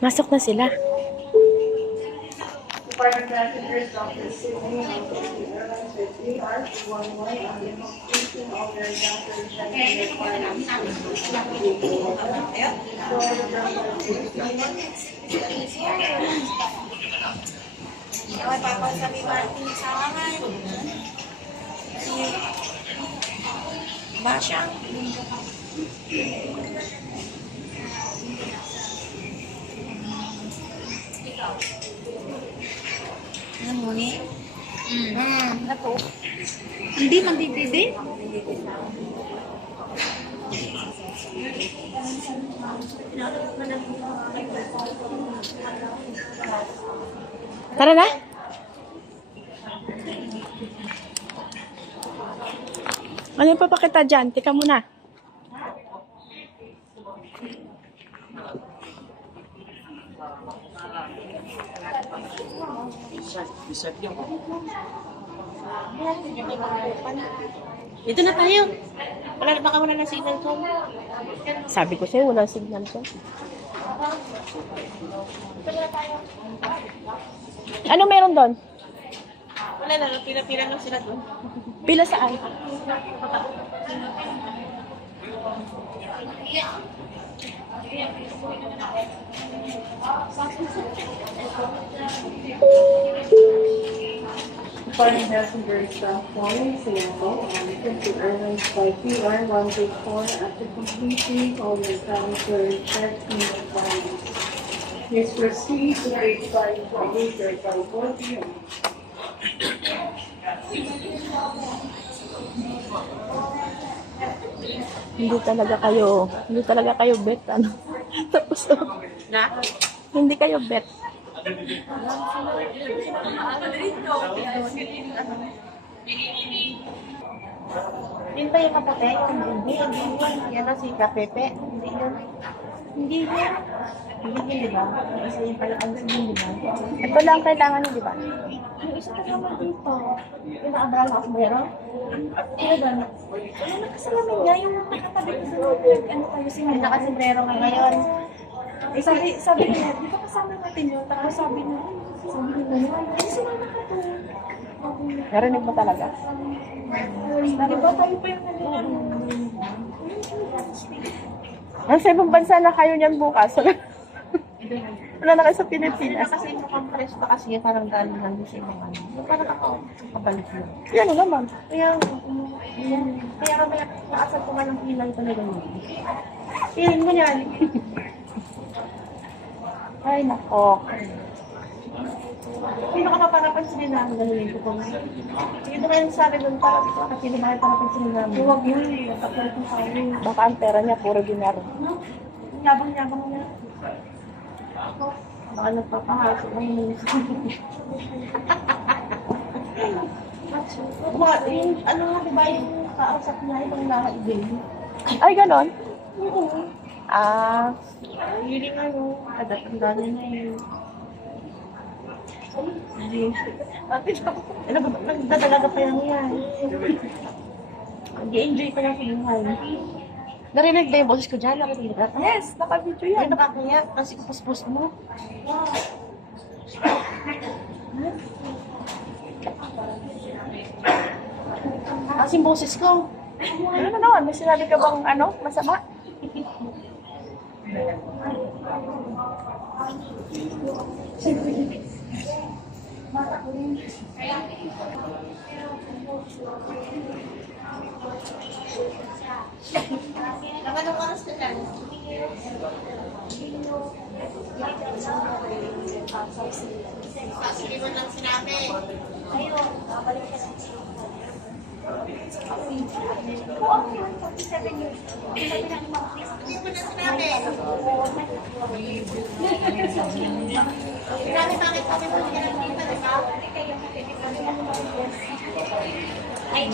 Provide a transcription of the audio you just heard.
Masok na sila. Basya. Ano mo ni? Ito. Hindi magdididi. Tara na. Ano pa kita dyan? Tika muna. Dito na tayo. Baka wala na signal ko. Sabi ko sa'yo, wala signal ko. Ano meron doon? Wala na, pila-pila lang sila doon. Pila saan? Foreign passengers following Singapore on to Airlines by PR 134 after completing all your transfer checked in advance. Please proceed to gate 5 for later by 4 p.m. Hindi talaga kayo bet, ano? Tapos, Na? hindi kayo bet. Yun ba yung kapote? Hindi. Yan ang si Kapepe. Hindi yun. Hindi yun. Hindi yun, di ba? Yung isa yung pala ang hindi, di ba? Ito lang kailangan nyo, di ba? Yung isa ka naman dito. Yung nakabrala ako meron. Ano ba? Ano nakasalamin niya? Yung nakatabi ko sa loob. Ano tayo si May nakasombrero nga ngayon. Eh, sabi niya, di ba kasama natin yun? Tapos sabi niya, ay sumama ka to. Narinig mo talaga. Di ba tayo pa yung nalihan? Nasa ibang bansa na kayo niyan bukas. Wala na kayo sa Pilipinas. Kasi mukhang fresh pa kasi parang galing lang din sa ibang ano. Parang ako, kabalik mo. Yan naman. Kaya kami naasal ko nga ng ilang talaga yun. Feeling mo yan. Ay, nako. Sino ka pa napansinin namin ganunin ko po ngayon? Sige na kayo sabi doon para kasi hindi ba para pansinin namin. Huwag yun eh. Tapos kung sabi. Baka ang pera niya, puro dinero. Yabang-yabang niya. Baka nagpapahaso ngayon. Yung ano nga diba yung kausap niya yung nakaibig? Ay, ganon? Oo. Ah, Yun yung ano, kadatanda niya na yun. Ano ba, nagdadalaga pa lang yan. Nag-enjoy pa lang sa buhay. Narinig ba yung boses ko dyan? Nakakita? yes, naka-video yan. Ay, nakakaya. Kasi kapos-pos mo. Kasi yung boses ko. Ano na naman? May sinabi ka bang ano, masama? Anong oras ka dyan? Sige mo lang sinabi. Ayun, babalik ka na. Hindi mo na sinabi. Sinabi bakit kami mo hindi ka nagkita, di ba? Ay,